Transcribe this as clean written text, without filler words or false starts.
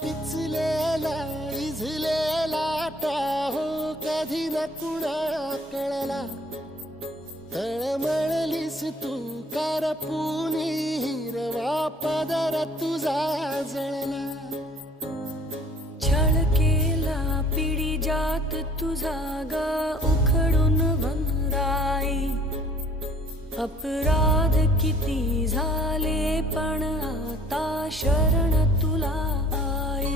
पिचलेला इझलेला Tahoe कधी न कुणा कळला तळमळलीस तू कारपुनी हिरवा पदर तुझा जळला छळ केला पिढी जात तुझा ग उखडून वनराई अपराध किती झाले पण आता शरण तुला आई